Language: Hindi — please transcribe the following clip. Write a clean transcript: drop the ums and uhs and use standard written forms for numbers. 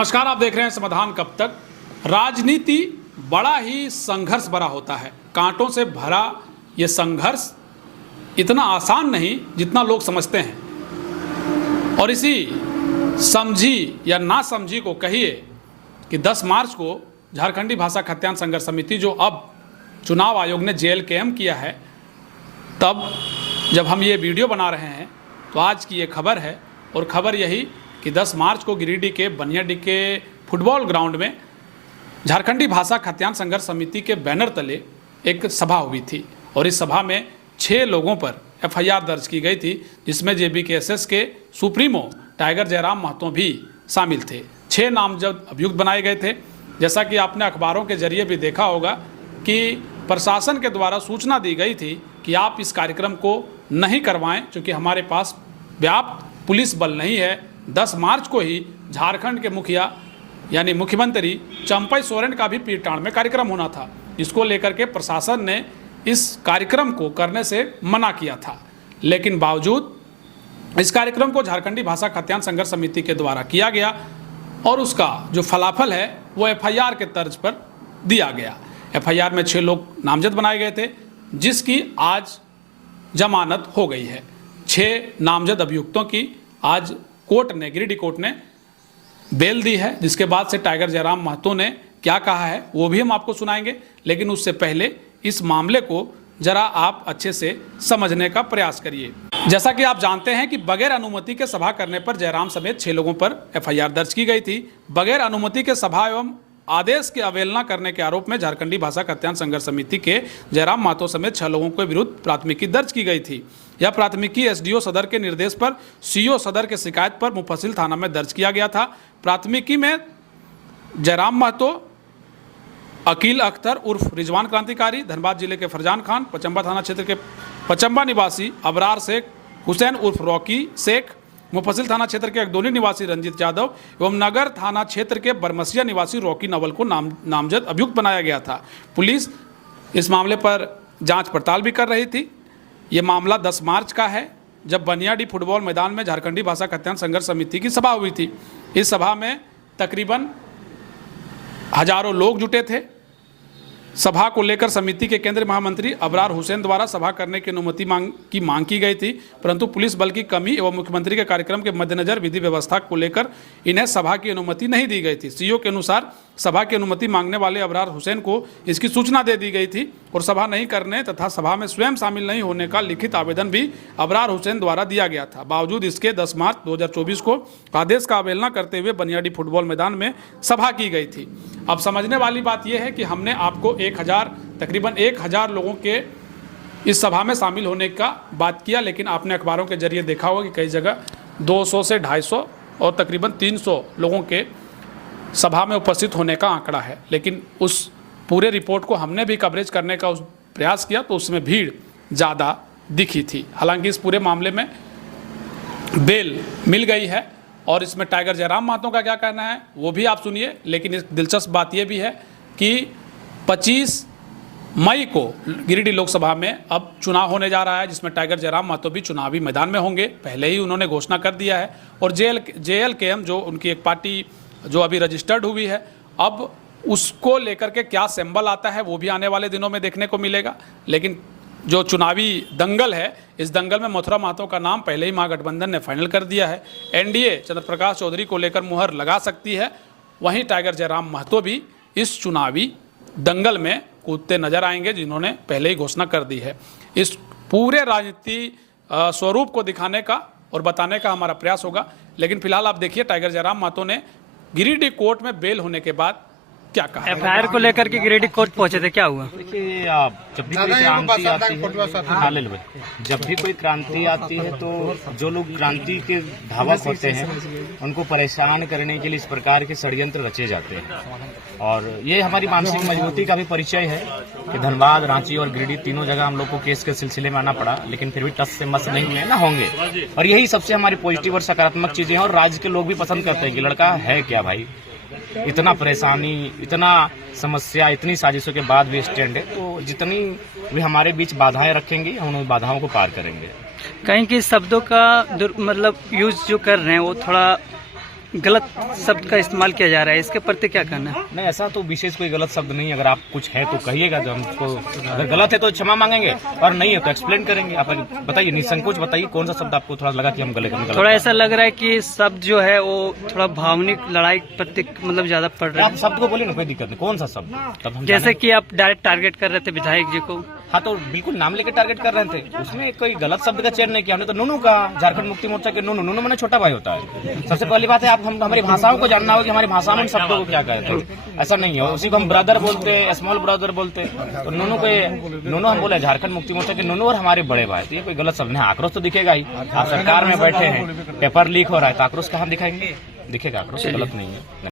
नमस्कार, आप देख रहे हैं समाधान कब तक। राजनीति बड़ा ही संघर्ष भरा होता है, कांटों से भरा ये संघर्ष इतना आसान नहीं जितना लोग समझते हैं। और इसी समझी या ना समझी को कहिए कि 10 मार्च को झारखंडी भाषा खत्यान संघर्ष समिति, जो अब चुनाव आयोग ने JLKM किया है, तब जब हम ये वीडियो बना रहे हैं तो आज की ये खबर है। और खबर यही कि 10 मार्च को गिरिडीह के बनियाडीह के फुटबॉल ग्राउंड में झारखंडी भाषा खत्यान संघर्ष समिति के बैनर तले एक सभा हुई थी और इस सभा में 6 लोगों पर FIR दर्ज की गई थी, जिसमें JBKSS के सुप्रीमो टाइगर जयराम महतो भी शामिल थे। 6 नामजद अभियुक्त बनाए गए थे। जैसा कि आपने अखबारों के जरिए भी देखा होगा कि प्रशासन के द्वारा सूचना दी गई थी कि आप इस कार्यक्रम को नहीं करवाएं, क्योंकि हमारे पास व्याप्त पुलिस बल नहीं है। 10 मार्च को ही झारखंड के मुखिया यानी मुख्यमंत्री चंपई सोरेन का भी पीरटांड में कार्यक्रम होना था। इसको लेकर के प्रशासन ने इस कार्यक्रम को करने से मना किया था, लेकिन बावजूद इस कार्यक्रम को झारखंडी भाषा खत्यान संघर्ष समिति के द्वारा किया गया और उसका जो फलाफल है वो FIR के तर्ज पर दिया गया। FIR में 6 लोग नामजद बनाए गए थे, जिसकी आज जमानत हो गई है। 6 नामजद अभियुक्तों की आज कोर्ट ने, गिरिडीह कोर्ट ने बेल दी है, जिसके बाद से टाइगर जयराम महतो ने क्या कहा है वो भी हम आपको सुनाएंगे। लेकिन उससे पहले इस मामले को जरा आप अच्छे से समझने का प्रयास करिए। जैसा कि आप जानते हैं कि बगैर अनुमति के सभा करने पर जयराम समेत 6 लोगों पर FIR दर्ज की गई थी। बगैर अनुमति के सभा एवं आदेश की अवहेलना करने के आरोप में झारखंडी भाषा खत्यान संघर्ष समिति के जयराम महतो समेत 6 लोगों के विरुद्ध प्राथमिकी दर्ज की गई थी। यह प्राथमिकी SDO सदर के निर्देश पर CO सदर के शिकायत पर मुफस्सिल थाना में दर्ज किया गया था। प्राथमिकी में जयराम महतो, अकील अख्तर उर्फ रिजवान क्रांतिकारी, धनबाद जिले के फरजान खान, पचम्बा थाना क्षेत्र के पचम्बा निवासी अबरार शेख हुसैन उर्फ रॉकी शेख, मुफस्सिल थाना क्षेत्र के अगदोनी निवासी रंजीत यादव एवं नगर थाना क्षेत्र के बरमसिया निवासी रॉकी नवल को नामजद अभियुक्त बनाया गया था। पुलिस इस मामले पर जांच पड़ताल भी कर रही थी। ये मामला 10 मार्च का है, जब बनियाडीह फुटबॉल मैदान में झारखंडी भाषा खत्यान संघर्ष समिति की सभा हुई थी। इस सभा में तकरीबन हजारों लोग जुटे थे। सभा को लेकर समिति के केंद्रीय महामंत्री अबरार हुसैन द्वारा सभा करने की अनुमति मांग की गई थी, परंतु पुलिस बल की कमी एवं मुख्यमंत्री के कार्यक्रम के मद्देनजर विधि व्यवस्था को लेकर इन्हें सभा की अनुमति नहीं दी गई थी। CO के अनुसार सभा की अनुमति मांगने वाले अबरार हुसैन को इसकी सूचना दे दी गई थी और सभा नहीं करने तथा सभा में स्वयं शामिल नहीं होने का लिखित आवेदन भी अबरार हुसैन द्वारा दिया गया था। बावजूद इसके 10 मार्च 2024 को आदेश का अवहेलना करते हुए बनियाडीह फुटबॉल मैदान में सभा की गई थी। अब समझने वाली बात यह है कि हमने आपको तकरीबन 1000 लोगों के इस सभा में शामिल होने का बात किया, लेकिन आपने अखबारों के जरिए देखा होगा कि कई जगह 200 से 250 और तकरीबन 300 लोगों के सभा में उपस्थित होने का आंकड़ा है। लेकिन उस पूरे रिपोर्ट को हमने भी कवरेज करने का प्रयास किया तो उसमें भीड़ ज़्यादा दिखी थी। हालांकि इस पूरे मामले में बेल मिल गई है और इसमें टाइगर जयराम महतो का क्या कहना है वो भी आप सुनिए। लेकिन इस दिलचस्प बात यह भी है कि 25 मई को गिरिडीह लोकसभा में अब चुनाव होने जा रहा है, जिसमें टाइगर जयराम महतो भी चुनावी मैदान में होंगे। पहले ही उन्होंने घोषणा कर दिया है। और JLKM जो उनकी एक पार्टी जो अभी रजिस्टर्ड हुई है, अब उसको लेकर के क्या सिंबल आता है वो भी आने वाले दिनों में देखने को मिलेगा। लेकिन जो चुनावी दंगल है, इस दंगल में मथुरा महतो का नाम पहले ही महागठबंधन ने फाइनल कर दिया है। NDA चंद्र प्रकाश चौधरी को लेकर मुहर लगा सकती है। वहीं टाइगर जयराम महतो भी इस चुनावी दंगल में कूदते नजर आएंगे, जिन्होंने पहले ही घोषणा कर दी है। इस पूरे राजनीति स्वरूप को दिखाने का और बताने का हमारा प्रयास होगा। लेकिन फिलहाल आप देखिए टाइगर जयराम महतो ने गिरिडीह कोर्ट में बेल होने के बाद क्या कहा। FIR को लेकर के गिरिडीह कोर्ट पहुंचे थे, क्या हुआ? देखिए, जब भी कोई क्रांति आती है, जब भी कोई क्रांति आती है तो जो लोग क्रांति के धावक होते हैं उनको परेशान करने के लिए इस प्रकार के षड्यंत्र रचे जाते हैं। और ये हमारी मानसिक मजबूती का भी परिचय है कि धनबाद, रांची और गिरिडीह तीनों जगह हम लोग को केस के सिलसिले में आना पड़ा, लेकिन फिर भी टस से मस नहीं हुए ना होंगे। और यही सबसे हमारी पॉजिटिव और सकारात्मक चीजें हैं। और राज्य के लोग भी पसंद करते हैं कि लड़का है क्या भाई, इतना परेशानी, इतना समस्या, इतनी साजिशों के बाद भी स्टैंड है। तो जितनी भी हमारे बीच बाधाएं रखेंगे हम उन बाधाओं को पार करेंगे। कहीं कि शब्दों का मतलब यूज जो कर रहे हैं वो थोड़ा गलत शब्द का इस्तेमाल किया जा रहा है, इसके प्रति क्या कहना है? नहीं, ऐसा तो विशेष कोई गलत शब्द नहीं है। अगर आप कुछ है तो कहिएगा, जो हमको अगर गलत है तो क्षमा मांगेंगे और नहीं है तो एक्सप्लेन करेंगे। आप बताइए, निसंकोच बताइए कौन सा शब्द आपको थोड़ा लगा कि हम गलत। थोड़ा ऐसा लग रहा है कि शब्द जो है वो थोड़ा भावनिक लड़ाई प्रति मतलब ज्यादा पड़ रहा आप शब्द को बोलिए ना, कोई दिक्कत नहीं। कौन सा शब्द? तब हम जैसे कि आप डायरेक्ट टारगेट कर रहे थे विधायक जी को। हाँ, तो बिल्कुल नाम लेके टारगेट कर रहे थे, उसमें कोई गलत शब्द का चयन नहीं किया हमने। तो नूनू का, झारखंड मुक्ति मोर्चा के नूनू, नूनू मैंने छोटा भाई होता है। सबसे पहली बात है, आप हम हमारी भाषाओं को जानना होगा कि हमारी भाषा में शब्दों को क्या कहते हैं। ऐसा नहीं है, उसी को हम ब्रदर बोलते हैं, स्मॉल ब्रदर बोलते हैं। तो नूनू को नूनू हम बोले झारखंड मुक्ति मोर्चा के नूनू और हमारे बड़े भाई, तो ये कोई गलत शब्द नहीं। आक्रोश तो दिखेगा ही। आप सरकार में बैठे हैं, पेपर लीक हो रहा है तो आक्रोश कहाँ दिखाएंगे? दिखेगा, आक्रोश गलत नहीं है।